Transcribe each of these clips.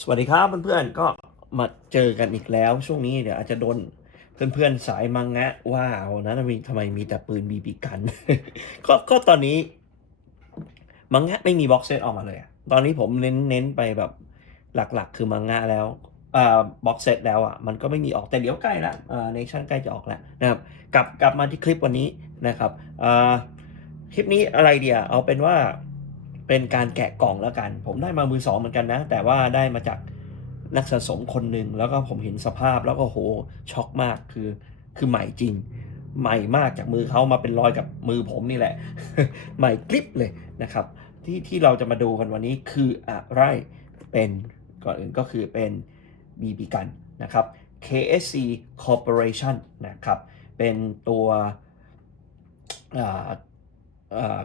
สวัสดีครับเพื่อนๆก็มาเจอกันอีกแล้ว ช่วงนี้เดี๋ยวอาจจะโดนเพื่อนๆสายมังงะว่าเอานะมีทำไมมีแต่ปืนบีบีกันก็ก็ตอนนี้ มังงะไม่มีบ็อกเซตออกมาเลยอะตอนนี้ผมเน้นเน้นไปแบบหลักๆ คือมังงะแล้วอ่าบ็อกเซตแล้วอะมันก็ไม่มีออกแต่เดี๋ยวใกล้ละอ่าเนชั่นใกล้จะออกแล้วนะครับกลับกลับมาที่คลิปวันนี้นะครับอ่าคลิปนี้อะไรเดียเอาเป็นว่า เป็นการแกะกล่องแล้วกัน ผมได้มามือสองเหมือนกันนะ แต่ว่าได้มาจากนักสะสมคนหนึ่งแล้วก็ผมเห็นสภาพแล้วก็โหช็อกมากคือคือใหม่จริง ใหม่มากจากมือเขามาเป็นรอยกับมือผมนี่แหละ ใหม่กริบเลยนะครับ ที่ที่เราจะมาดูกันวันนี้คืออะไรเป็นก่อนอื่นก็คือเป็น BB กันนะครับ KSC Corporation นะครับ เป็นตัว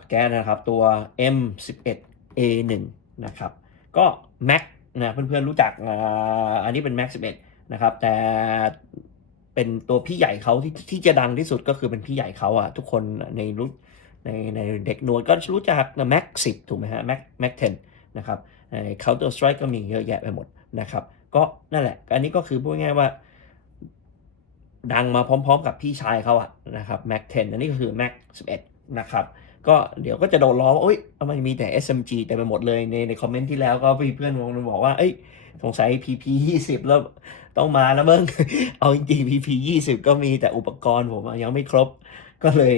แกนนะครับ ตัว M11A1 นะครับ ก็ Mac นะเพื่อนๆรู้จักอ,อันนี้เป็น Mac 11 นะครับ แต่เป็นตัวพี่ใหญ่เขาที่ที่จะดังที่สุดก็คือเป็นพี่ใหญ่เขาอะทุกคนในรุ่นในในเด็กนวดก็รู้จักนะ Mac 10 ถูกไหมฮะ Mac Mac 10 นะครับใน Counter Strike ก็มีเยอะแยะไปหมดนะครับ ก็นั่นแหละ อันนี้ก็คือพูดง่ายว่า ดังมาพร้อมๆกับพี่ชายเขาอะนะครับ Mac 10 อันนี้ก็คือ Mac 11 นะครับ ก็เดี๋ยวก็จะโดนล้อว่าโอ๊ยทำไมมีแต่ SMG แต่ไปหมดเลยในในคอมเมนต์ที่แล้วก็มีเพื่อนมาบอกว่าเอ้ยสงสัย PP 20 แล้วต้องมาแล้วมึงเอาจริงๆ PP 20 ก็มีแต่อุปกรณ์ผมยังไม่ครบ ก็เลย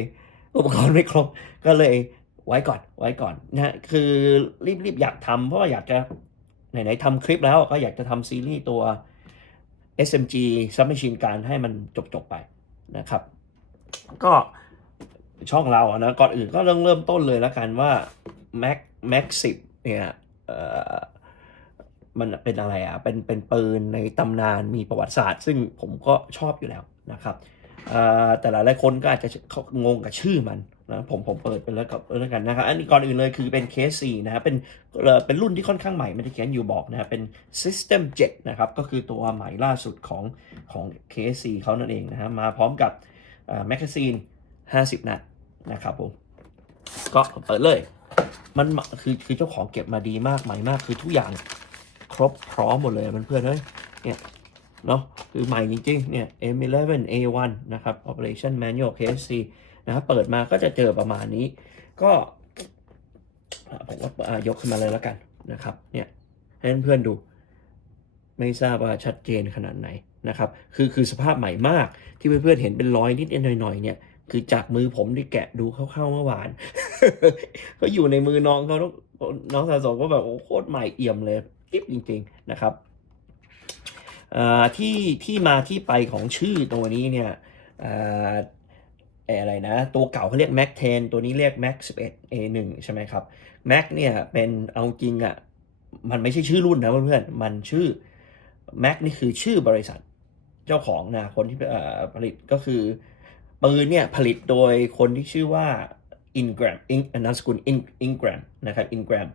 อุปกรณ์ไม่ครบ ก็เลยไว้ก่อนไว้ก่อนนะคือรีบๆอยากทำเพราะว่าอยากจะไหนๆทำคลิปแล้วก็อยากจะทำซีรีส์ตัว SMG Submachine Gun ให้มันจบๆไปนะครับ ก็ ช่องเราอะนะก่อนอื่นก็เริ่มเริ่มต้นเลยแล้วกันว่า Mac Mac 10เนี่ยมันเป็นอะไรอะเป็นเป็นปืนในตำนานมีประวัติศาสตร์ ซึ่งผมก็ชอบอยู่แล้วนะครับแต่หลายหลายคนก็อาจจะเขางงกับชื่อมันนะผมผมเปิดไปแล้วกับแล้วกันนะครับอันนี้ก่อนอื่นเลยคือเป็นเคส4นะเป็นเป็นรุ่นที่ค่อนข้างใหม่ไม่ได้เขียนอยู่บอกนะครับเป็น System 7นะครับก็คือตัวใหม่ล่าสุดของของ KC เขานั่นเองนะฮะมาพร้อมกับแมกกาซีน50 นัด นะครับผม ก็เปิดเลย มันคือคือเจ้าของเก็บมาดีมากใหม่มาก คือทุกอย่างครบพร้อมหมดเลยมันเพื่อนเฮ้ยเนี่ยเนาะคือใหม่จริงๆเนี่ย M11 A1 นะครับ Operation Manual KSC นะครับเปิดมาก็จะเจอประมาณนี้ ก็ผมว่าายกขึ้นมาเลยแล้วกันนะครับ เนี่ยให้เพื่อนๆดู ไม่ทราบว่าชัดเจนขนาดไหนนะครับ คือคือสภาพใหม่มากที่เพื่อนๆเห็นเป็นรอยนิดๆหน่อยๆเนี่ย คือจากมือผมที่แกะดูคร่าวๆเมื่อวานก็อยู่ในมือน้องเขาน้องสะสมก็แบบโอ้โคตรใหม่เอี่ยมเลยกิ๊บจริง ๆนะครับที่ที่มาที่ไปของชื่อตัวนี้เนี่ยอะไรนะ ตัวเก่าเขาเรียก Mac 10 ตัวนี้เรียก Mac 11 A1 ใช่ไหมครับ Mac เนี่ยเป็นเอาจริงอะมันไม่ใช่ชื่อรุ่นนะเพื่อนๆ มันชื่อ Mac นี่คือชื่อบริษัทเจ้าของนะคนที่ผลิตก็คือ ปืนเนี่ยผลิตโดยคนที่ชื่อว่า Ingram อิงนามสกุล Ingram นะครับ Ingram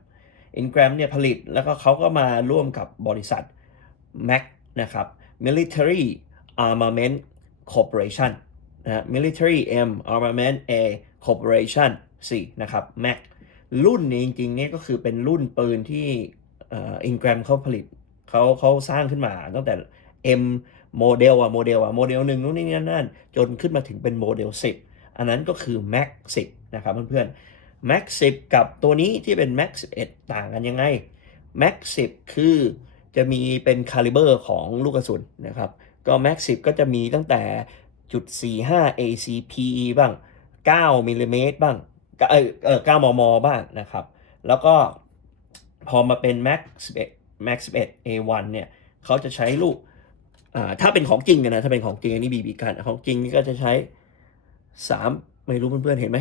Ingram เนี่ยผลิตแล้วก็เขาก็มาร่วมกับบริษัท Mac นะครับ Military Armament Corporation นะ Military M Armament A Corporation 4นะครับ Mac รุ่นนี้จริงๆเนี่ยก็คือเป็นรุ่นปืนที่อ่อ Ingram เขาผลิตเขาเขาสร้างขึ้นมาตั้งแต่ M โมเดลอะโมเดลอะโมเดลหนึ่งนู่นนี่นั่น จนขึ้นมาถึงเป็นโมเดล 10 อันนั้นก็คือ Mac 10 นะครับเพื่อนๆ Mac 10 กับตัวนี้ที่เป็น Mac 11 ต่างกันยังไง Mac 10 คือจะมีเป็นคาลิเบอร์ของลูกกระสุนนะครับ ก็ Mac 10 ก็จะมีตั้งแต่จุด45 ACP บ้าง 9มิลลิเมตรบ้างเออเออ9มม บ้างนะครับ แล้วก็พอมาเป็น Mac 11 Mac 11 A1 เนี่ยเขาจะใช้ลูก ถ้าเป็นของจริงนะถ้าเป็นของจริงอันนี้บีบีกันของจริงนี่ก็จะใช้3ไม่รู้เพื่อนๆเห็นไหม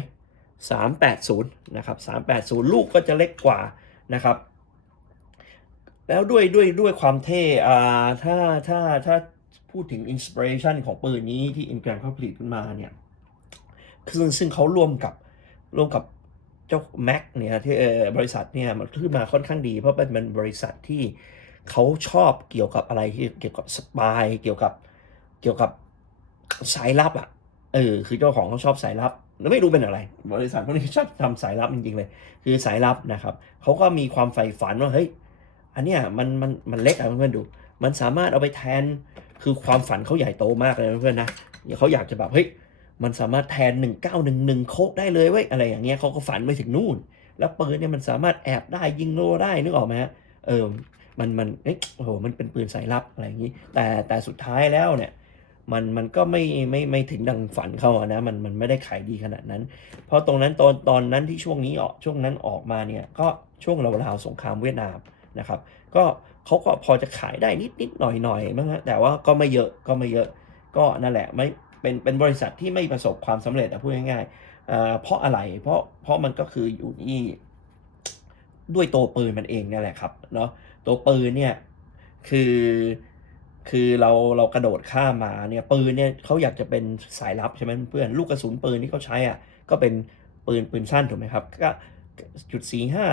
380นะครับ380ลูกก็จะเล็กกว่านะครับ แล้วด้วยด้วยด้วยความเท่อ่าถ้าถ้าถ้าพูดถึงอินสปิเรชันของปืนนี้ที่อินแกรมเขาผลิตขึ้นมาเนี่ยซึ่งซึ่งเขาร่วมกับร่วมกับเจ้า Mac เนี่ยที่บริษัทเนี่ยมันขึ้นมาค่อนข้างดี เพราะเป็นเป็นบริษัทที่ เขาชอบเกี่ยวกับอะไรที่เกี่ยวกับสปายเกี่ยวกับเกี่ยวกับสายลับอะเออคือเจ้าของเขาชอบสายลับแล้วไม่รู้เป็นอะไร บริษัทพวกนี้ชอบทำสายลับจริงๆเลย คือสายลับนะครับเขาก็มีความใฝ่ฝันว่าเฮ้ยอันเนี้ยมันมันมันเล็กอะเพื่อนๆดู มันสามารถเอาไปแทนคือความฝันเขาใหญ่โตมากเลยเพื่อนๆนะเดี๋ยวเขาอยากจะแบบเฮ้ยมันสามารถแทน 1911 โคกได้เลยเว้ยอะไรอย่างเงี้ยเขาก็ฝันไปถึงนู่น แล้วปืนเนี่ยมันสามารถแอบได้ยิงโลได้นึกออกไหมฮะเออ มันมันเอ๊ะโอ้โหมันเป็นปืนสายลับอะไรอย่างนี้ แต่แต่สุดท้ายแล้วเนี่ยมันมันก็ไม่ไม่ไม่ถึงดังฝันเขาอะนะมันมันไม่ได้ขายดีขนาดนั้น เพราะตรงนั้นตอนตอนนั้นที่ช่วงนี้ออกช่วงนั้นออกมาเนี่ยก็ช่วงราวๆสงครามเวียดนามนะครับ ก็เขาก็พอจะขายได้นิดนิดหน่อยหน่อยมั้งฮะแต่ว่าก็ไม่เยอะก็ไม่เยอะ ก็นั่นแหละไม่เป็นเป็นบริษัทที่ไม่ประสบความสำเร็จอะพูดง่ายๆเอ่อเพราะอะไรเพราะเพราะมันก็คืออยู่ที่ด้วยตัวปืนมันเองนี่แหละครับเนาะ ตัวปืนเนี่ยคือคือเราเรากระโดดข้ามมาเนี่ยปืนเนี่ยเขาอยากจะเป็นสายลับใช่ไหมเพื่อนลูกกระสุนปืนที่เขาใช้อะก็เป็นปืนปืนสั้นถูกไหมครับก็จุดสี่ห้า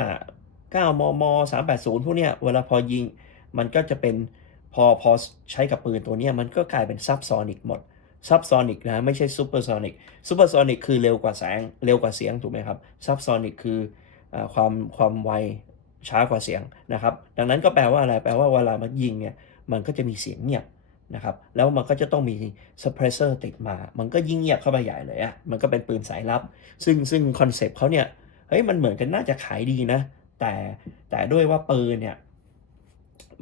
เก้ามมสามแปดศูนย์พวกเนี้ยเวลาพอยิงมันก็จะเป็นพอพอใช้กับปืนตัวเนี้ยมันก็กลายเป็นซับซอนิกหมดซับซอนิกนะไม่ใช่ซูเปอร์ซอนิกซูเปอร์ซอนิกคือเร็วกว่าแสงเร็วกว่าเสียงถูกไหมครับซับซอนิกคือความความไว ช้ากว่าเสียงนะครับ ดังนั้นก็แปลว่าอะไร แปลว่าเวลามันยิงเนี่ยมันก็จะมีเสียงเงียบนะครับ แล้วมันก็จะต้องมีสเปรสเซอร์ติดมา มันก็ยิ่งเงียบเข้าไปใหญ่เลยอะ่ะ มันก็เป็นปืนสายลับ ซึ่งซึ่งคอนเซปต์เขาเนี่ย เฮ้ย มันเหมือนกันน่าจะขายดีนะ แต่แต่ด้วยว่าปืนเนี่ย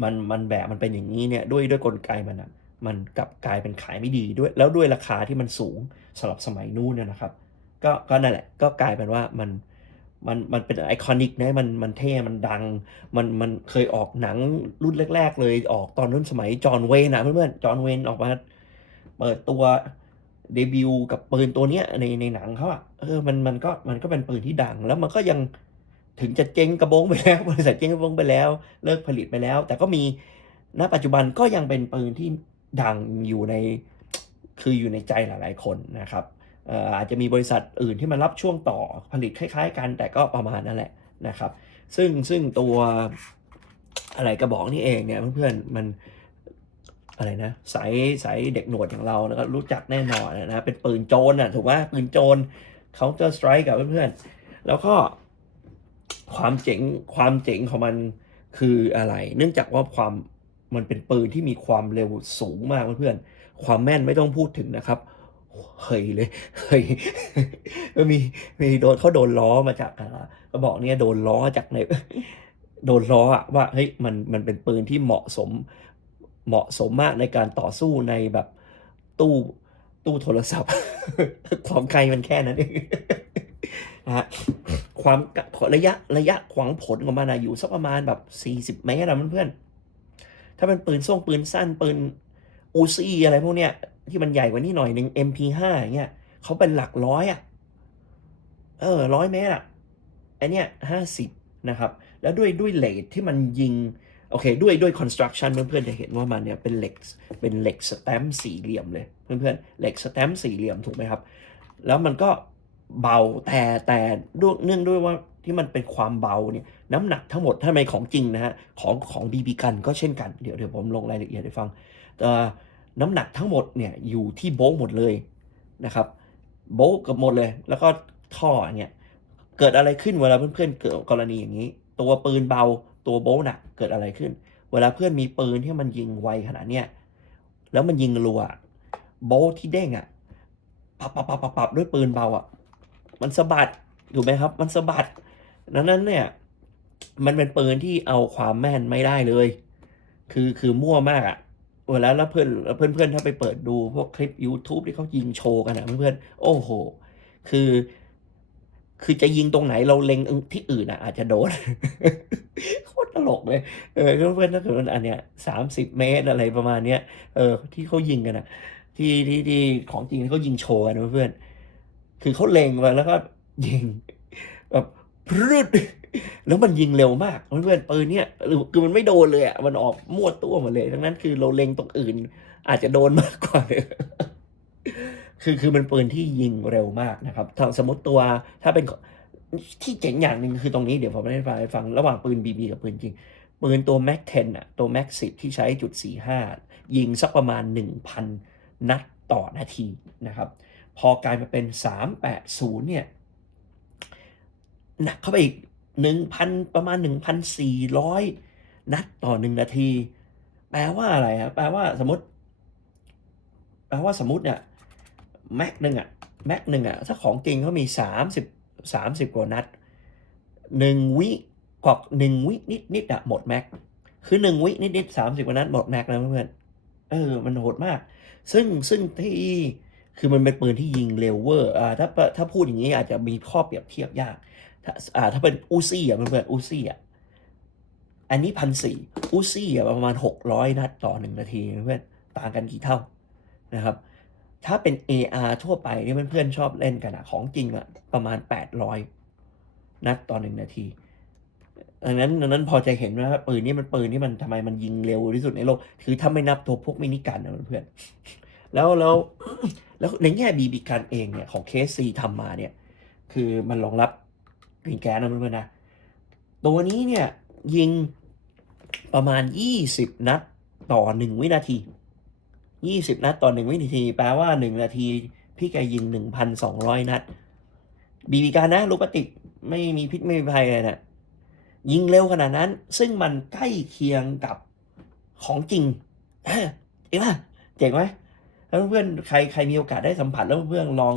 มันมันแบบมันเป็นอย่างนี้เนี่ย ด้วยด้วยกลไกมันอะมันกลับกลายเป็นขายไม่ดีด้วย แล้วด้วยราคาที่มันสูงสำหรับสมัยนู้นเนี่ยนะครับ ก็ก็นั่นแหละ ก็กลายเป็นว่ามัน มันมันเป็นไอคอนิกนะมันมันเท่ มันดัง มันมันเคยออกหนังรุ่นแรก ๆ เลยออกตอนรุ่นสมัยจอห์นเวนนะเพื่อนๆจอห์นเวนออกมาเปิดตัวเดบิวต์กับปืนตัวเนี้ยในในหนังเขาอะเออมันมันก็มันก็เป็นปืนที่ดัง แล้วมันก็ยังถึงจะเจ๊งกระบงไปแล้วบริษัทเจ๊งกระบงไปแล้ว เลิกผลิตไปแล้ว แต่ก็มีณปัจจุบันก็ยังเป็นปืนที่ดังอยู่ในคืออยู่ในใจหลาย ๆ คนนะครับ อาจจะมีบริษัทอื่นที่มารับช่วงต่อผลิตคล้าย ๆ กัน แต่ก็ประมาณนั่นแหละนะครับ ซึ่งซึ่งตัวอะไรกระบอกนี่เองเนี่ยเพื่อนๆมันอะไรนะสายสายเด็กหนวดอย่างเราแล้วก็รู้จักแน่นอนนะเป็นปืนโจรน่ะถูกไหมปืนโจร Counter Strike กับเพื่อนๆแล้วก็ความเจ๋งความเจ๋งของมันคืออะไร เนื่องจากว่าความมันเป็นปืนที่มีความเร็วสูงมากเพื่อนๆความแม่นไม่ต้องพูดถึงนะครับ เฮ้ยเลยเฮ้ยก็มีมีโดนเขาโดนล้อมาจากอ่าบอกเนี่ยโดนล้อจากในโดนล้ออะว่าเฮ้ยมันมันเป็นปืนที่เหมาะสมเหมาะสมมากในการต่อสู้ในแบบตู้ตู้โทรศัพท์ความไกลมันแค่นั้นเองนะฮะความระยะระยะขวางผลของมันอะอยู่สักประมาณแบบ 40 เมตรอะเพื่อนๆถ้าเป็นปืนส่งปืนสั้นปืน อูซี่อะไรพวกเนี้ยที่มันใหญ่กว่านี้หน่อยหนึ่ง MP5 อย่างเงี้ยเขาเป็นหลักร้อยอะเออร้อยเมตรอะไอเนี้ยห้าสิบนะครับ แล้วด้วยด้วยเลทที่มันยิง โอเค ด้วยด้วย construction เพื่อนๆจะเห็นว่ามันเนี่ยเป็นเหล็กเป็นเหล็กสแตมสี่เหลี่ยมเลยเพื่อนๆเหล็กสแตมสี่เหลี่ยมถูกไหมครับ แล้วมันก็เบาแต่แต่ด้วยเนื่องด้วยว่าที่มันเป็นความเบาเนี่ยน้ำหนักทั้งหมดถ้าไม่ของจริงนะฮะของของบีบีกันก็เช่นกันเดี๋ยวเดี๋ยวผมลงรายละเอียดให้ฟัง น้ำหนักทั้งหมดเนี่ยอยู่ที่โบ๊ะหมดเลยนะครับ โบ๊ะเกับหมดเลย แล้วก็ท่อเนี่ยเกิดอะไรขึ้นเวลาเพื่อนๆเกิดกรณีอย่างนี้ ตัวปืนเบาตัวโบ๊ะหนักเกิดอะไรขึ้น เวลาเพื่อนมีปืนที่มันยิงไวขนาดเนี้ยแล้วมันยิงรัวโบ๊ะที่เด้งอะปับปับปับปับปับด้วยปืนเบาอะมันสะบัดถูกไหมครับ มันสะบัดดังนั้นเนี่ยมันเป็นปืนที่เอาความแม่นไม่ได้เลย คือคือมั่วมากอะ เวลาแล้วเพื่อนเพื่อนเพื่อนๆถ้าไปเปิดดูพวกคลิป YouTube ที่เขายิงโชว์กันนะเพื่อนๆโอ้โห คือ คือจะยิงตรงไหนเราเล็งที่อื่นอะ อาจจะโดนโคตรตลกเลยเออเพื่อนๆถ้าเกิดอันเนี้ยสามสิบเมตรอะไรประมาณเนี้ยเออ ที่เขายิงกันอะ ที่ที่ที่ของจริงที่เขายิงโชว์กันเพื่อนๆคือเขาเล็งมาแล้วก็ยิงแบบพรึด แล้วมันยิงเร็วมากเพื่อนๆปืนเนี่ยคือมันไม่โดนเลยอะมันออกมั่วตัวหมดเลย ดังนั้นคือเราเล็งตรงอื่น อาจจะโดนมากกว่าเลยคือคือมันปืนที่ยิงเร็วมากนะครับถ้าสมมติตัวถ้าเป็นที่เจ๋งอย่างหนึ่งคือตรงนี้เดี๋ยวผมไม่ได้ฟังฟังระหว่างปืนบีบีกับปืนจริง ปืนตัว Mac 10อะตัว Mac 10 ที่ใช้จุด45 ยิงสักประมาณ 1,000 นัดต่อนาทีนะครับ พอกลายมาเป็น 380 เนี่ย หนักเข้าไปอีก 1,000ประมาณ1,400นัดต่อหนึ่งนาที แปลว่าอะไรฮะแปลว่าสมมติ แปลว่าสมมติเนี่ยแม็กหนึ่งอะแม็กหนึ่งอะถ้าของจริงเขามีสามสิบสามสิบกว่านัดหนึ่งวิกว่าหนึ่งวินิดนิดๆอะหมดแม็กคือหนึ่งวินิดนิดสามสิบกว่านัดหมดแม็กแล้วเพื่อนเออมันโหดมาก ซึ่งซึ่งที่คือมันเป็นปืนที่ยิงเร็วเวอร์อ่าถ้าถ้าพูดอย่างนี้อาจจะมีข้อเปรียบเทียบยาก ถ้าอ่าถ้าเป็นอูซี่อะเพื่อนๆอูซี่อะอันนี้พันสี่อูซี่อะประมาณหกร้อยนัดต่อหนึ่งนาทีเพื่อนต่างกันกี่เท่านะครับ ถ้าเป็น AR ทั่วไปที่เพื่อนๆชอบเล่นกันอะของจริงอะประมาณ 800 นัดต่อหนึ่งนาทีดังนั้นดังนั้นพอจะเห็นว่าปืนนี้มันปืนที่มันทำไมมันยิงเร็วที่สุดในโลก คือถ้าไม่นับตัวพวกมินิกันนะเพื่อนๆแล้วแล้วแล้วในแง่บีบีกันเองเนี่ยของเคสซีทำมาเนี่ย คือมันรองรับ กรีนแก๊สนะเพื่อนๆนะ ตัวนี้เนี่ย ยิงประมาณ 20 นัดต่อ 1 วินาที 20 นัดต่อ 1 วินาที แปลว่า 1 นาที พี่แกยิง 1,200 นัด บีบีการนะลูกปฏิกไม่มีพิษไม่มีภัยเลยนะยิงเร็วขนาดนั้น ซึ่งมันใกล้เคียงกับของจริงเอ้ยเห็นปะเจ๋งไหมแล้วเพื่อนๆใครใครมีโอกาสได้สัมผัสแล้วเพื่อนๆลอง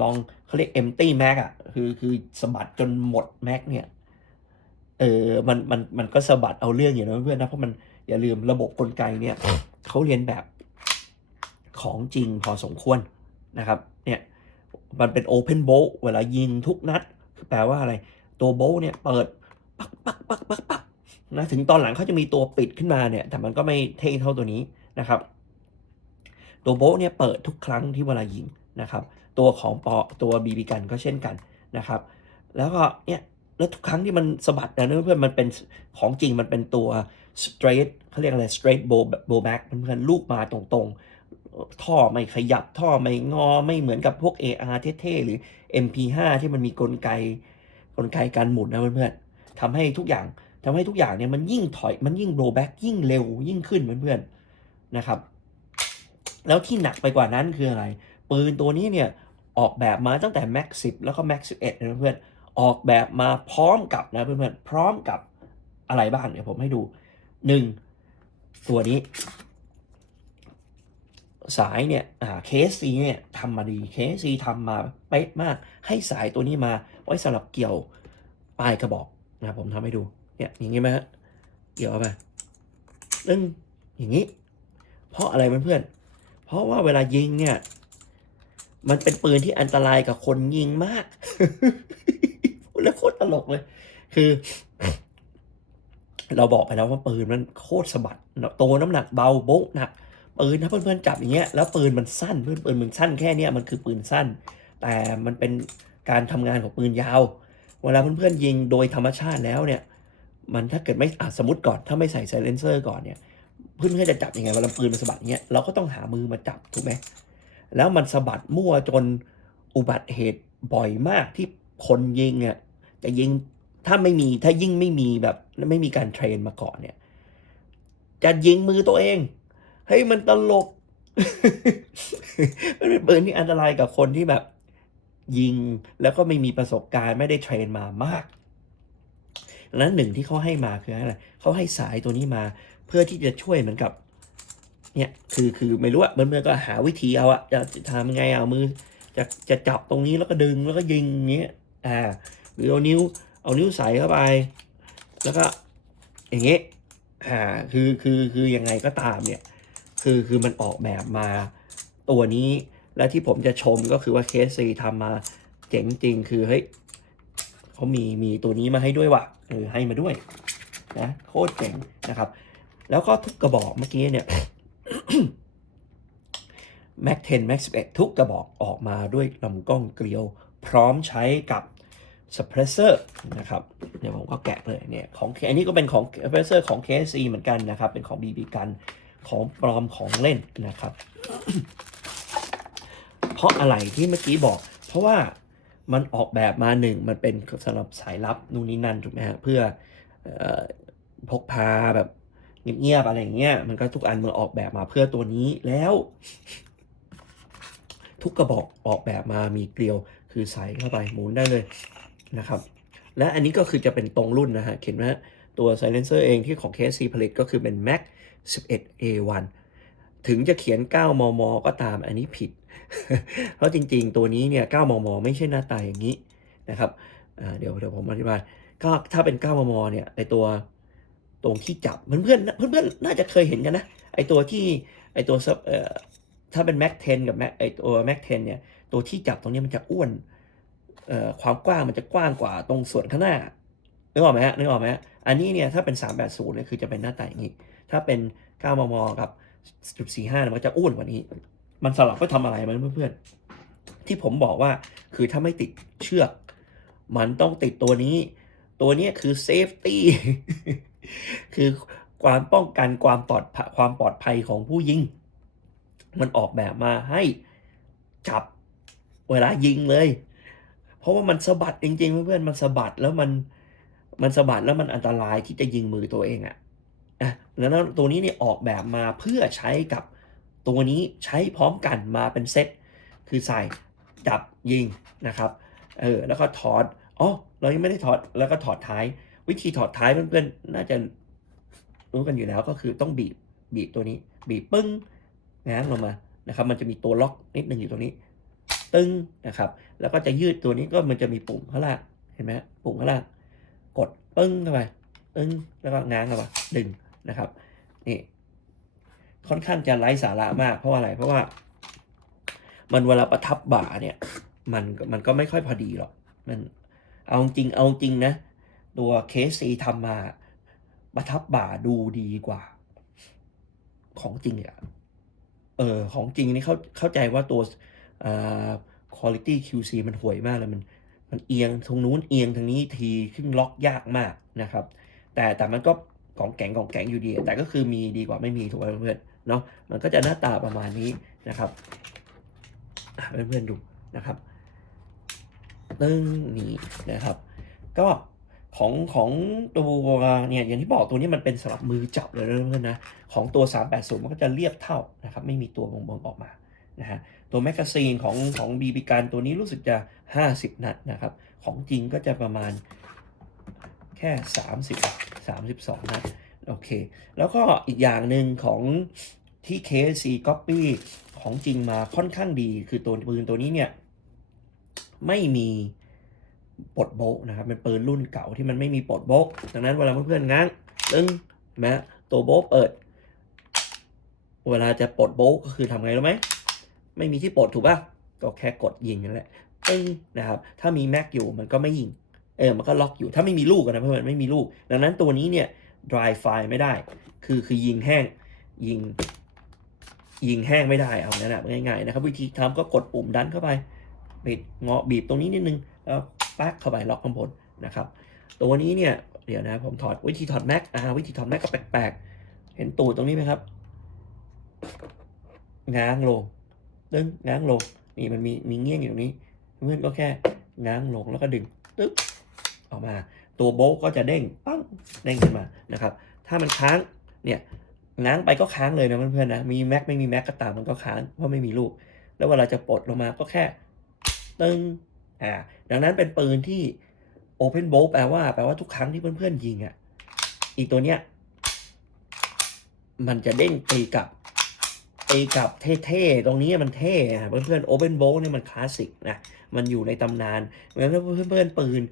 ลอง เขาเรียก empty mag อะคือคือสะบัดจนหมดแม็กเนี่ยเออมันมันมันก็สะบัดเอาเรื่องอยู่นะเพื่อนนะเพราะมันอย่าลืมระบบกลไกเนี่ยเขาเรียนแบบของจริงพอสมควรนะครับเนี่ยมันเป็น Open Bolt เวลายิงทุกนัดแปลว่าอะไรตัวโบลเนี่ยเปิดปักปักปักปักปักนะถึงตอนหลังเขาจะมีตัวปิดขึ้นมาเนี่ย แต่มันก็ไม่เท่เท่าตัวนี้นะครับ ตัวโบลเนี่ยเปิดทุกครั้งที่เวลายิงนะครับ ตัวของปอตัวบีบีกันก็เช่นกันนะครับ แล้วก็เนี่ยแล้วทุกครั้งที่มันสะบัดนะเพื่อนมันเป็นของจริงมันเป็นตัว straight เขาเรียกอะไร straight bow bow back เพื่อนลูกมาตรงๆ ท่อไม่ขยับท่อไม่งอไม่เหมือนกับพวก AR เท่ๆ หรือ MP5 ที่มันมีกลไกกลไกการหมุนนะเพื่อนๆทำให้ทุกอย่างทำให้ทุกอย่างเนี่ยมันยิ่งถอยมันยิ่ง blow back ยิ่งเร็วยิ่งขึ้นเพื่อนๆนะครับ แล้วที่หนักไปกว่านั้นคืออะไร ปืนตัวนี้เนี่ย ออกแบบมาตั้งแต่ Max 10 แล้วก็ Max 11นะเพื่อนออกแบบมาพร้อมกับนะเพื่อนๆพร้อมกับอะไรบ้างเดี๋ยวผมให้ดูหนึ่งตัวนี้ สายเนี่ยอ่าเคสซีเนี่ยทำมาดีเคสซีทำมาเป๊ะมาก ให้สายตัวนี้มาไว้สำหรับเกี่ยวปลายกระบอกนะผมทำให้ดูเนี่ยอย่างงี้ไหมฮะเกี่ยวไปนึงอย่างนี้ เพราะอะไรเพื่อนๆเพราะว่าเวลายิงเนี่ย มันเป็นปืนที่อันตรายกับคนยิงมากพูดแล้วโคตรตลกเลย คือ เราบอกไปแล้วว่าปืนมันโคตรสะบัดโตน้ำหนักเบาโบ๊ะหนักปืนถ้าเพื่อนๆจับอย่างเงี้ยแล้วปืนมันสั้นเพื่อนปืนมันสั้นแค่เนี้ยมันคือปืนสั้น แต่มันเป็นการทำงานของปืนยาว เวลาเพื่อนๆยิงโดยธรรมชาติแล้วเนี่ย มันถ้าเกิดไม่อะสมมติก่อนถ้าไม่ใส่ไซเลนเซอร์ก่อนเนี่ยเพื่อนๆจะจับยังไงเวลาปืนมันสะบัดอย่างเงี้ยเราก็ต้องหามือมาจับถูกไหม แล้วมันสะบัดมั่วจนอุบัติเหตุบ่อยมากที่คนยิงอะจะยิงถ้าไม่มีถ้ายิ่งไม่มีแบบไม่มีการเทรนมาก่อนเนี่ย จะยิงมือตัวเองเฮ้ยมันตลก มันเป็นปืนที่อันตรายกับคนที่แบบ ยิงแล้วก็ไม่มีประสบการณ์ไม่ได้เทรนมามากดังนั้นหนึ่งที่เขาให้มาคืออะไรเขาให้สายตัวนี้มา เพื่อที่จะช่วยเหมือนกับ เนี่ยคือคือไม่รู้อะเพื่อนๆก็หาวิธีเอาอะจะทำยังไงเอามือ จะจะจับตรงนี้แล้วก็ดึงแล้วก็ยิงอย่างเงี้ยอ่าหรือเอานิ้วเอานิ้วใส่เข้าไป แล้วก็อย่างเงี้ยอ่าคือคือคือยังไงก็ตามเนี่ยคือคือมันออกแบบมาตัวนี้และที่ผมจะชมก็คือว่าเคสซีทำมาเจ๋งจริงคือเฮ้ยเขามีมีตัวนี้มาให้ด้วยว่ะเออให้มาด้วยนะโคตรเจ๋งนะครับ แล้วก็ทุกกระบอกเมื่อกี้เนี่ย Mac 10 Mac 11 ทุกกระบอกออกมาด้วยลำกล้องเกลียว พร้อมใช้กับ suppressor นะครับ เดี๋ยวผมก็แกะเลยเนี่ยของอันนี้ก็เป็นของ suppressor ของ KSC เหมือนกันนะครับ เป็นของ BB กันของปลอมของเล่นนะครับ เพราะอะไรที่เมื่อกี้บอก เพราะว่ามันออกแบบมาหนึ่งมันเป็นสำหรับสายลับนู่นนี่นั่นถูกไหมฮะเพื่อเอ่อพกพาแบบเงียบๆอะไรอย่างเงี้ยมันก็ทุกอันมันออกแบบมาเพื่อตัวนี้แล้ว ทุกกระบอกออกแบบมามีเกลียวคือใส่เข้าไปหมุนได้เลยนะครับ และอันนี้ก็คือจะเป็นตรงรุ่นนะฮะเห็นไหมตัว silencer เองที่ของ KSC ผลิตก็คือเป็น Mac 11 A1 ถึงจะเขียน 9 มม ก็ตามอันนี้ผิด เพราะจริงๆ ตัวนี้เนี่ย 9 มม ไม่ใช่หน้าตายอย่างนี้นะครับ เดี๋ยวเดี๋ยวผมอธิบาย ก็ถ้าเป็น 9 มม เนี่ยไอตัวตรงที่จับเพื่อนเพื่อนเพื่อนนๆน่าจะเคยเห็นกันนะ ไอตัวที่ไอตัว ถ้าเป็น Mac 10 กับ Mac ไอตัว Mac 10 เนี่ย ตัวที่จับตรงนี้มันจะอ้วนเอ่อความกว้างมันจะกว้างกว่าตรงส่วนข้างหน้านึกออกไหมฮะนึกออกไหมฮะอันนี้เนี่ยถ้าเป็น 380เนี่ยคือจะเป็นหน้าตาอย่างนี้ ถ้าเป็น 9 มม กับ10.45เนี่ยมันจะอ้วนกว่านี้ มันสลับไปทำอะไรมันเพื่อนๆ ที่ผมบอกว่าคือถ้าไม่ติดเชือก มันต้องติดตัวนี้ ตัวนี้คือเซฟตี้ คือความป้องกันความปลอดความปลอดภัยของผู้ยิง มันออกแบบมาให้จับเวลายิงเลย เพราะว่ามันสะบัดจริงๆเพื่อนๆมันสะบัดแล้วมันมันสะบัดแล้วมันอันตรายที่จะยิงมือตัวเองอะอะแล้วตัวนี้เนี่ยออกแบบมาเพื่อใช้กับตัวนี้ใช้พร้อมกันมาเป็นเซตคือใส่จับยิงนะครับเออแล้วก็ถอดอ๋อเรายังไม่ได้ถอดแล้วก็ถอดท้าย วิธีถอดท้ายเพื่อนๆน่าจะรู้กันอยู่แล้วก็คือต้องบีบบีบตัวนี้ บีบปึ้ง ง้างลงมานะครับ มันจะมีตัวล็อกนิดหนึ่งอยู่ตรงนี้ ตึงนะครับ แล้วก็จะยืดตัวนี้ก็มันจะมีปุ่มข้างล่างเห็นไหมปุ่มข้างล่างกดปึ้งเข้าไปปึ้งแล้วก็ง้างเข้าไปดึงนะครับนี่ค่อนข้างจะไร้สาระมากเพราะอะไรเพราะว่า มันเวลาประทับบ่าเนี่ย มันมันก็ไม่ค่อยพอดีหรอกมันเอาจริงเอาจริงนะ ตัวเคสซีทำมาประทับบ่าดูดีกว่า ของจริงอะ เออของจริงนี่เข้าเข้าใจว่าตัวอ่า quality QC มันห่วยมากเลยมันมันเอียงทางนู้นเอียงทางนี้ทีขึ้นล็อกยากมากนะครับ แต่แต่มันก็ของแกงของแกงอยู่ดี แต่ก็คือมีดีกว่าไม่มีถูกไหมเพื่อนเนาะมันก็จะหน้าตาประมาณนี้นะครับอะเพื่อนๆดูนะครับตึ้งนี่นะครับ ก็ ของของตัวเนี่ยอย่างที่บอกตัวนี้มันเป็นสำหรับมือจับเลยนะเพื่อนนะของตัว 380 มันก็จะเรียบเท่านะครับไม่มีตัวบ่งบอกออกมานะฮะตัวแมกกาซีนของของบีบีการตัวนี้รู้สึกจะ 50 นัดนะครับ ของจริงก็จะประมาณแค่ 30 32 นัดโอเค แล้วก็อีกอย่างหนึ่งของที่ KC Copy ของจริงมาค่อนข้างดี คือตัวปืนตัวนี้เนี่ย ไม่มี ปลดโบกนะครับเป็นปืนรุ่นเก่าที่มันไม่มีปลดโบกดังนั้นเวลาเพื่อนๆง้างตึ้งนไหมตัวโบกเปิด เวลาจะปลดโบกก็คือทำไงรู้ไหมไม่มีที่ปลดถูกป่ะก็แค่กดยิงนั่นแหละตึ้งนะครับ ถ้ามีแม็กอยู่มันก็ไม่ยิงเออมันก็ล็อกอยู่ถ้าไม่มีลูกนะเพื่อนๆไม่มีลูก ดังนั้นตัวนี้เนี่ย dry fire ไม่ได้ คือคือยิงแห้งยิงยิงแห้งไม่ได้เอางั้นะง่ายๆนะครับ วิธีทำก็กดปุ่มดันเข้าไปบิดเงาะบีบตรงนี้นิดนึงแล้ว ปักเข้าไปล็อกข้างบนนะครับ ตัวนี้เนี่ยเดี๋ยวนะผมถอดวิธีถอดแม็กอ่าวิธีถอดแม็กก็แปลกๆ เห็นตูดตรงนี้ไหมครับ ง้างลงดึงง้างลงนี่มันมีมีเงี้ยงอยู่ตรงนี้ เพื่อนก็แค่ง้างลงแล้วก็ดึงตึ๊บออกมา ตัวโบก็จะเด้งปั้งเด้งขึ้นมานะครับ ถ้ามันค้างเนี่ยง้างไปก็ค้างเลยนะเพื่อนๆนะมีแม็กไม่มีแม็กก็ตามมันก็ค้างเพราะไม่มีลูก แล้วเวลาจะปลดลงมาก็แค่ตึงอ่า ดังนั้นเป็นปืนที่ Open Bow แปลว่าแปลว่าทุกครั้งที่เพื่อนๆยิงอะอีตัวเนี้ยมันจะเด้งตีกับตีกับเท่ๆ ตรงนี้มันเท่อะเพื่อนๆ Open Bow เนี่ยมันคลาสสิกนะมันอยู่ในตำนานเหมือนเพื่อนๆปืน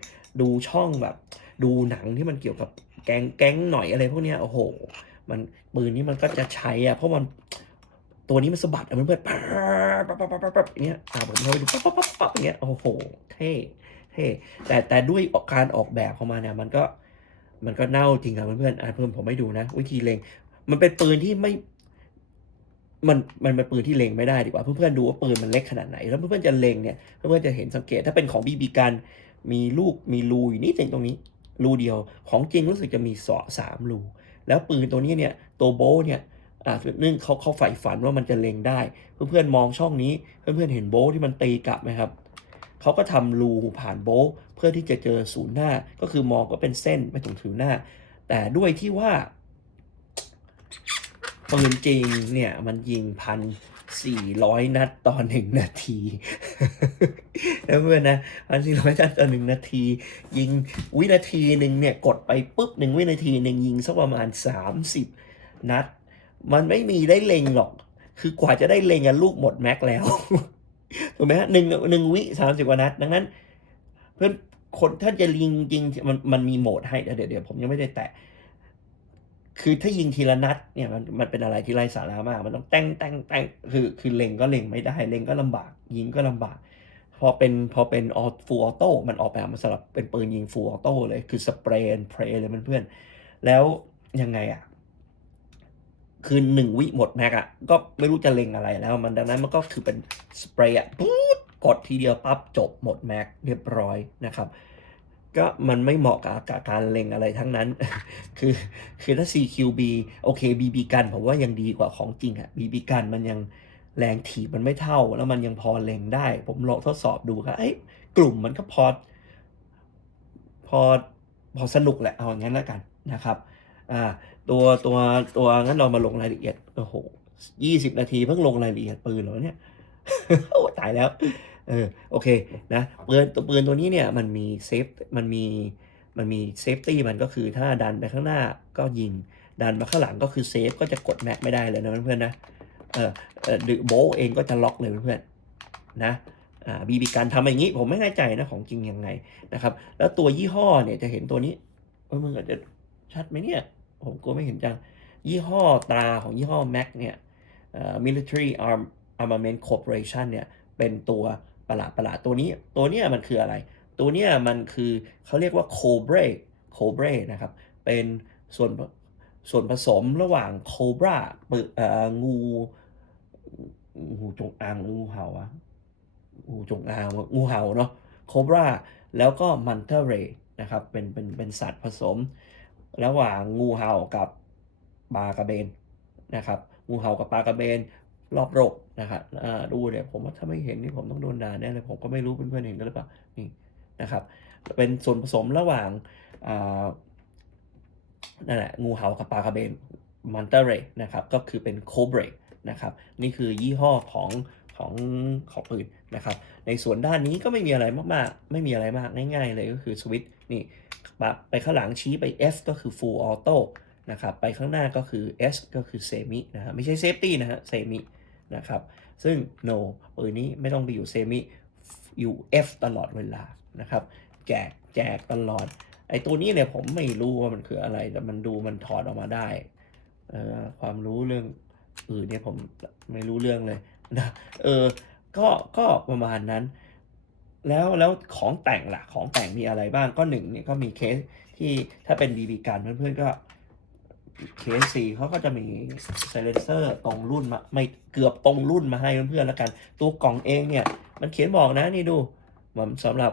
ดูช่องแบบ ดูหนังที่มันเกี่ยวกับแก๊งแก๊งหน่อยอะไรพวกเนี้ยโอ้โห มันปืนนี้มันก็จะใช้อะเพราะมัน ตัวนี้มันสะบัดอะเพื่อนๆปั๊บปั๊บปั๊บปั๊บปั๊บอย่างเงี้ยอ่าผมเอาไปดูปั๊บปั๊บปั๊บปั๊บอย่างเงี้ยโอ้โหเท่เท่แต่แต่ด้วยการออกแบบของมันเนี่ยมันก็มันก็เน่าจริงครับเพื่อนๆอ่าเพื่อนผมไม่ดูนะวิธีเล็ง มันเป็นปืนที่ไม่ มันมันเป็นปืนที่เล็งไม่ได้ดีกว่า เพื่อนๆดูว่าปืนมันเล็กขนาดไหน แล้วเพื่อนๆจะเล็งเนี่ยเพื่อนๆจะเห็นสังเกตถ้าเป็นของบีบีกันมีลูกมีรูอยู่นิดนึงตรงนี้รูเดียวของจริงรู้สึกจะมีเสาะสามรูแล้วปืนตัวนี้เนี่ยตัวโบเนี่ย นึ่งเขาเขาใฝ่ฝันว่ามันจะเล็งได้ เพื่อนๆมองช่องนี้ เพื่อนๆเห็นโบทที่มันตีกลับไหมครับเขาก็ทำรูผ่านโบทเพื่อที่จะเจอศูนย์หน้า ก็คือมองก็เป็นเส้นไปถึงถึงหน้า แต่ด้วยที่ว่าปืนจริงเนี่ยมันยิงพัน400นัดต่อหนึ่งนาทีแล้วเพื่อนนะพันสี่ร้อยนัดต่อหนึ่งนาที ยิงวินาทีหนึ่งเนี่ยกดไปปุ๊บหนึ่งวินาทีหนึ่งยิงสักประมาณ30นัด มันไม่มีได้เล็งหรอก คือกว่าจะได้เล็งอะลูกหมดแม็กแล้วถูกไหมฮะหนึ่งหนึ่งวิสามสิบกว่านัด ดังนั้น เพื่อนคนถ้าจะยิงจริงมันมันมีโหมดให้เดี๋ยวเดี๋ยวผมยังไม่ได้แตะคือถ้ายิงทีละนัดเนี่ยมันมันเป็นอะไรที่ไร้สาระมาก มันต้องแต่งแต่งแต่งคือคือเล็งก็เล็งไม่ได้เล็งก็ลำบาก ยิงก็ลำบาก พอเป็นพอเป็นออฟูออโต้มันออกแบบมาสำหรับเป็นปืนยิงฟูออโต้เลย คือสเปรย์เพลย์เลยเพื่อนๆแล้วยังไงอะ คือหนึ่งวิหมดแม็กอะก็ไม่รู้จะเล็งอะไรแล้ว มันดังนั้นมันก็คือเป็นสเปรย์อะปุ๊บกดทีเดียวปั๊บจบหมดแม็กเรียบร้อยนะครับ ก็มันไม่เหมาะกับการเล็งอะไรทั้งนั้น คือคือถ้า CQB โอเค BB กันผมว่ายังดีกว่าของจริงอะ BB กันมันยังแรงถีบมันไม่เท่า แล้วมันยังพอเล็งได้ ผมลองทดสอบดูครับเอ้กลุ่มมันก็พอ พอพอสนุกแหละเอาอย่างนั้นแล้วกันนะครับอ่า ตัวตัวตัวงั้นเรามาลงรายละเอียดโอ้โหยี่สิบนาทีเพิ่งลงรายละเอียดปืนเหรอเนี่ยโอ้ตายแล้วเออโอเคนะปืนตัวปืนตัวนี้เนี่ยมันมีเซฟมันมีมันมีเซฟตี้มันก็คือถ้าดันไปข้างหน้าก็ยิง ดันมาข้างหลังก็คือเซฟก็จะกดแม็กไม่ได้เลยนะเพื่อนๆนะเออเออดึโบเองก็จะล็อกเลยเพื่อนๆนะอ่าบีบีการทำอย่างนี้ผมไม่แน่ใจนะของจริงยังไงนะครับ แล้วตัวยี่ห้อเนี่ยจะเห็นตัวนี้เออมันอาจจะชัดไหมเนี่ย ผมก็ไม่เห็นจัง ยี่ห้อตราของยี่ห้อ Mac เนี่ย military arm armament corporation เนี่ย เป็นตัวประหลาดประหลาดตัวนี้ ตัวเนี้ยมันคืออะไร ตัวเนี้ยมันคือเขาเรียกว่า Cobra Cobra นะครับ เป็นส่วนส่วนผสมระหว่าง Cobra ปึเอ่องูงูจงอางหรืองูเห่าวะงูจงอางงูเห่าเนาะ Cobra แล้วก็ Manta Ray นะครับเป็นเป็นเป็นสัตว์ผสม ระหว่างงูเห่ากับปลากระเบนนะครับ งูเห่ากับปลากระเบนรอบโรคนะครับดูเนี่ยผมว่าถ้าไม่เห็นนี่ผมต้องโดนด่าแน่เลย ผมก็ไม่รู้เพื่อนๆเห็นกันหรือเปล่านี่นะครับ เป็นส่วนผสมระหว่างนั่นแหละงูเห่ากับปลากระเบนมันเตอร์เรนะครับ ก็คือเป็นโคเบรนะครับ นี่คือยี่ห้อของของของปืนนะครับ ในส่วนด้านนี้ก็ไม่มีอะไรมากๆ ไม่มีอะไรมากง่าย ๆ เลยก็คือสวิตช์ นี่ไปข้างหลังชี้ไป F ก็คือ full auto นะครับไปข้างหน้าก็คือ S ก็คือ semi นะฮะไม่ใช่ safety นะฮะ semi นะครับซึ่ง no ปืนนี้ไม่ต้องไปอยู่ semi อยู่ F ตลอดเวลานะครับแจกแจกตลอดไอตัวนี้เนี่ยผมไม่รู้ว่ามันคืออะไร แต่มันดูมันถอดออกมาได้เออความรู้เรื่องอื่นเนี่ยผมไม่รู้เรื่องเลยนะเออก็ก็ประมาณนั้น แล้วแล้วของแต่งล่ะของแต่งมีอะไรบ้างก็หนึ่งเนี่ยก็มีเคสที่ถ้าเป็น BB กันเพื่อนๆก็เคสซีเขาก็จะมีไซเลนเซอร์ตรงรุ่นมาไม่เกือบตรงรุ่นมาให้เพื่อนๆแล้วกัน ตัวกล่องเองเนี่ย มันเขียนบอกนะนี่ดูมันสำหรับ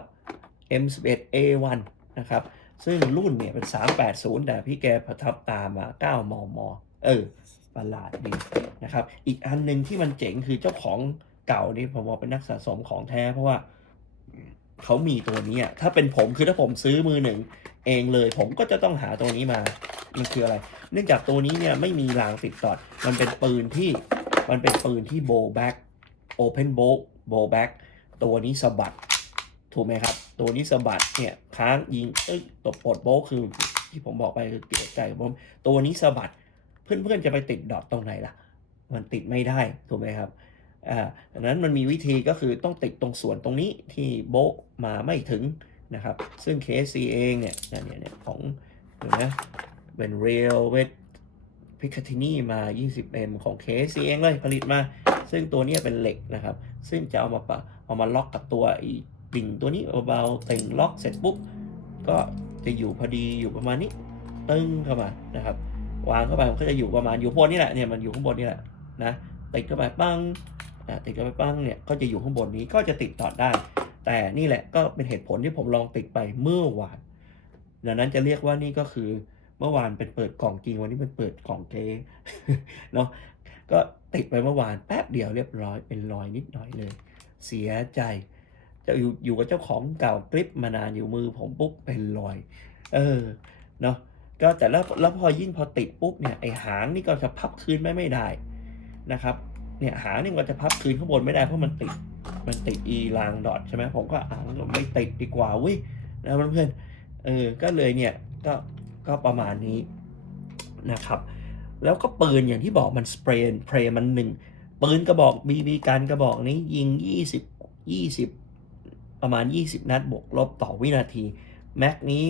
M11A1 นะครับ ซึ่งรุ่นเนี่ยเป็น 380 แต่พี่แกประทับตามมา9 มม เออประหลาดดีนะครับ อีกอันหนึ่งที่มันเจ๋งคือเจ้าของเก่านี่ผมบอกเป็นนักสะสมของแท้เพราะว่า เขามีตัวนี้อะถ้าเป็นผมคือถ้าผมซื้อมือหนึ่งเองเลย ผมก็จะต้องหาตัวนี้มา มันคืออะไร เนื่องจากตัวนี้เนี่ยไม่มีรางติดต่อดมันเป็นปืนที่มันเป็นปืนที่โบแบ็กโอเพนโบโบแบ็กตัวนี้สะบัด ถูกไหมครับ ตัวนี้สะบัดเนี่ยค้างยิงเอ้ยตบปลดโบกคือที่ผมบอกไปคือเกี่ยวใจผมตัวนี้สะบัด เพื่อนๆจะไปติดดอทตรงไหนล่ะ มันติดไม่ได้ถูกไหมครับ อ่าดังนั้นมันมีวิธีก็คือต้องติดตรงส่วนตรงนี้ที่โบะมาไม่ถึงนะครับ ซึ่ง KC เองเนี่ยเนี่ยเนี่ยเนี่ยของเห็นไหมเป็น Real w e t Picatinny มา 20M ของ KC เองเลยผลิตมา ซึ่งตัวนี้เป็นเหล็กนะครับ ซึ่งจะเอามาปะเอามาล็อกกับตัวไอ้ดิ่งตัวนี้เบาๆติ่งล็อกเสร็จปุ๊บก็จะอยู่พอดีอยู่ประมาณนี้ตึ้งเข้ามานะครับ วางเข้าไปมันก็จะอยู่ประมาณอยู่ข้างบนนี่แหละเนี่ยมันอยู่ข้างบนนี่แหละนะติดเข้าไปปัง ติดกันไปปั้งเนี่ยก็จะอยู่ข้างบนนี้ก็จะติดต่อได้ แต่นี่แหละก็เป็นเหตุผลที่ผมลองติดไปเมื่อวานดังนั้นจะเรียกว่านี่ก็คือเมื่อวานเป็นเปิดกล่องจริงวันนี้เป็นเปิดกล่องเก๊เนาะก็ติดไปเมื่อวานแป๊บเดียวเรียบร้อยเป็นรอยนิดหน่อยเลย เสียใจจะอยู่อยู่กับเจ้าของเก่ากริปมานานอยู่มือผมปุ๊บเป็นรอย เออเนาะก็แต่แล้วแล้วพอยิ่งพอติดปุ๊บเนี่ยไอหางนี่ก็จะพับคืนไม่ไม่ได้นะครับ เนี่ยหาเนี่ยก็จะพับคืนข้างบนไม่ได้เพราะมันติด มันติดอีรางดอทใช่ไหมผมก็อ่าไม่ติดดีกว่าเวินะเพื่อนเออ ก็เลยเนี่ยก็ก็ประมาณนี้นะครับ แล้วก็ปืนอย่างที่บอกมันสเปรย์เพลมันหนึ่งปืนกระบอกบีบีกันกระบอกนี้ยิง 20 20 ประมาณ 20 นัดบวกลบต่อวินาที แม็กนี้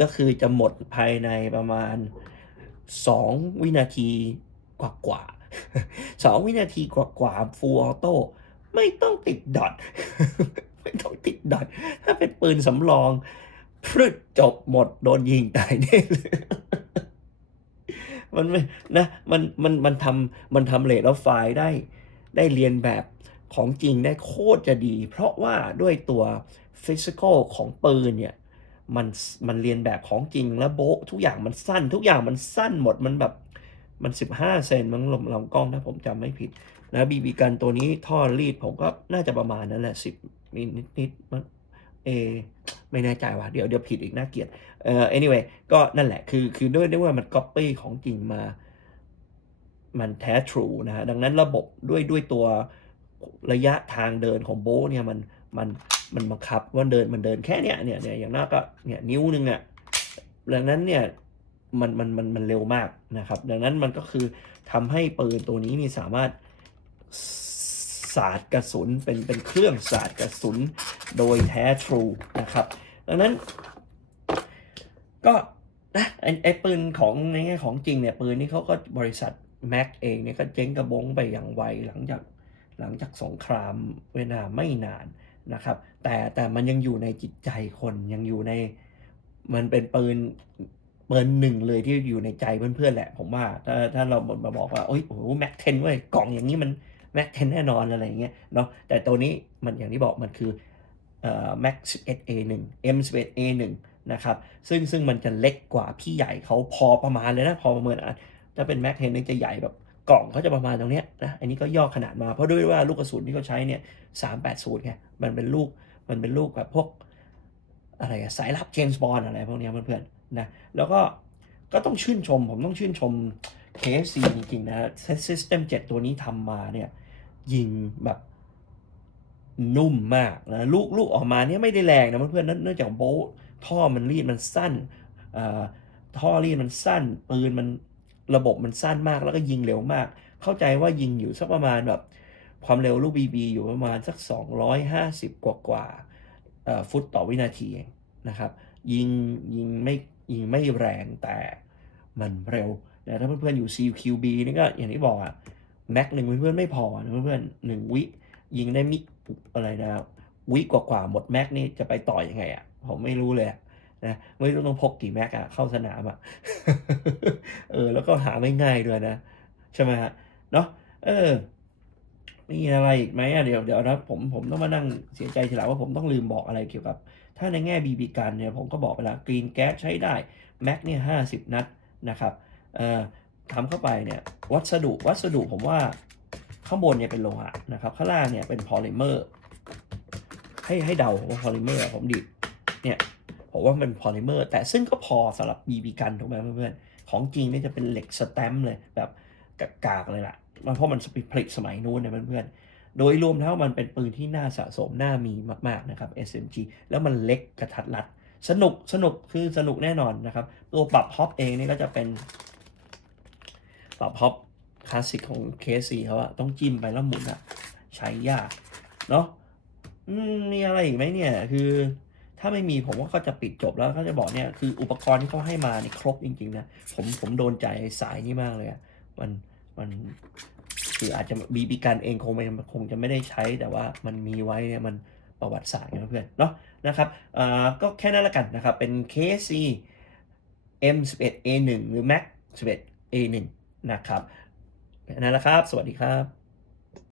ก็คือจะหมดภายในประมาณ 2 วินาทีกว่ากว่าๆ สองวินาทีกว่ากว่าฟูลออโต้ไม่ต้องติดดอทไม่ต้องติดดอทถ้าเป็นปืนสำรองพรึดจบหมดโดนยิงตายแน่เลยมันไม่นะมันมันมันทำมันทำเลทแล้วไฟล์ได้ ได้เรียนแบบของจริงได้โคตรจะดี เพราะว่าด้วยตัวฟิสิกอลของปืนเนี่ยมันมันเรียนแบบของจริงแล้วโบะทุกอย่างมันสั้น ทุกอย่างมันสั้นหมดมันแบบ มัน 15 เซนมันลำลำกล้องถ้าผมจำไม่ผิดนะบีบีกันตัวนี้ท่อรีดผมก็น่าจะประมาณนั้นแหละสิบนิดนิดนิดมั้งเอไม่แน่ใจว่าเดี๋ยวเดี๋ยวผิดอีกน่าเกลียดเอ่อ anyway ก็นั่นแหละคือคือด้วยด้วยว่ามัน copy ของจริงมา มันแท้ true นะฮะดังนั้นระบบด้วยด้วยตัวระยะทางเดินของโบเนี่ยมันมันมันบังคับว่าเดินมันเดินแค่เนี้ยเนี่ยเนี่ยอย่างน้อยก็เนี่ยนิ้วนึงอะดังนั้นเนี่ย มันมันมันมันเร็วมากนะครับ ดังนั้นมันก็คือทำให้ปืนตัวนี้นี่สามารถสาดกระสุนเป็นเป็นเครื่องสาดกระสุนโดยแท้ True นะครับ ดังนั้น ก็นะไอไอปืนของในแง่ของจริงเนี่ยปืนนี้เขาก็บริษัท Mac เองเนี่ยก็เจ๊งกระบงไปอย่างไวหลังจากหลังจากสงครามเวียดนามไม่นานนะครับ แต่แต่มันยังอยู่ในจิตใจคนยังอยู่ในมันเป็นปืน ปืนหนึ่งเลยที่อยู่ในใจเพื่อนๆแหละ ผมว่า ถ้าถ้าเรามาบอกว่าโอ้ยโอ้โหแม็กเทนเว้ยกล่องอย่างนี้มันแม็ก10แน่นอนอะไรอย่างเงี้ยเนาะแต่ตัวนี้มันอย่างที่บอกมันคือเอ่อ Mac 11 A1 M 11 A1 นะครับซึ่งซึ่งมันจะเล็กกว่าพี่ใหญ่เขาพอประมาณเลยนะพอประเมินอะถ้าเป็น Mac 10นี่จะใหญ่แบบกล่องเขาจะประมาณตรงเนี้ยนะอันนี้ก็ย่อขนาดมาเพราะด้วยว่าลูกกระสุนที่เขาใช้เนี่ย380ไงมันเป็นลูกมันเป็นลูกแบบพวกอะไรอะสายลับเจมส์บอลอะไรพวกเนี้ยเพื่อนๆ นะแล้วก็ก็ต้องชื่นชม ผมต้องชื่นชม KFC จริงๆนะ System 7ตัวนี้ทำมาเนี่ย ยิงแบบนุ่มมากนะลูกลูกออกมาเนี่ยไม่ได้แรงนะเพื่อนๆเนื่องจากโบลท่อมันรีดมันสั้นท่อรีดมันสั้น ปืนมันระบบมันสั้นมากแล้วก็ยิงเร็วมาก เข้าใจว่ายิงอยู่สักประมาณแบบความเร็วลูกบีบีอยู่ประมาณสัก 250 กว่ากว่าๆเอ่อฟุตต่อวินาทีเองนะครับ ยิงยิงไม่ ยิงไม่แรงแต่มันเร็วแต่ถ้าเพื่อนๆอยู่ CQB นี่ก็อย่างที่บอกอะแม็กหนึ่งเพื่อนๆไม่พอนะเพื่อนๆหนึ่งวิยิงได้มิอะไรนะวิกว่าๆหมดแม็กนี่จะไปต่ออยังไงอะผมไม่รู้เลยนะไม่รู้ต้องพกกี่แม็กอะเข้าสนามอะเออแล้วก็หาไม่ง่ายด้วยนะ ใช่ไหมฮะเนาะเออมีอะไรอีกไหมอะเดี๋ยวเดี๋ยวนะผมผมต้องมานั่งเสียใจทีหลังว่าผมต้องลืมบอกอะไรเกี่ยวกับ ถ้าในแง่บีบีกันเนี่ยผมก็บอกไปแล้วกรีนแก๊สใช้ได้แม็กเนี่ยห้าสิบนัดนะครับทำเข้าไปเนี่ยวัสดุวัสดุผมว่าข้างบนเนี่ยเป็นโลหะนะครับข้างล่างเนี่ยเป็นพอลิเมอร์ให้ให้เดาว่าพอลิเมอร์ผมดิเนี่ยผมว่าเป็นพอลิเมอร์แต่ซึ่งก็พอสำหรับบีบีกันถูกไหมเพื่อนๆของจริงเนี่ยจะเป็นเหล็กสแตมเลยแบบกากๆเลยล่ะมันเพราะมันผลิตสมัยนู้นเนี่ยเพื่อนๆ โดยรวมแล้วมันเป็นปืนที่น่าสะสมน่ามีมาก ๆ นะครับ SMG แล้วมันเล็กกระทัดรัด สนุกสนุกคือสนุกแน่นอนนะครับ ตัวปรับฮอปเองนี่ก็จะเป็น ปรับฮอปคลาสสิกของ KC เขาอะต้องจิ้มไปแล้วหมุนอะใช้ยากเนาะมมีอะไรอีกไหมเนี่ย คือถ้าไม่มีผมว่าเขาจะปิดจบแล้วเขาจะบอกเนี่ยคืออุปกรณ์ที่เขาให้มาเนี่ยครบจริงๆนะผมผมโดนใจสายนี้มากเลยอะมันมัน คืออาจจะบีบีกันเองคงไม่คงจะไม่ได้ใช้ แต่ว่ามันมีไว้เนี่ยมันประวัติศาสตร์ไงเพื่อนเนาะนะครับอ่าก็แค่นั้นละกันนะครับ เป็น KC M11A1 หรือ Mac 11A1 นะครับนั่นแหละครับ สวัสดีครับ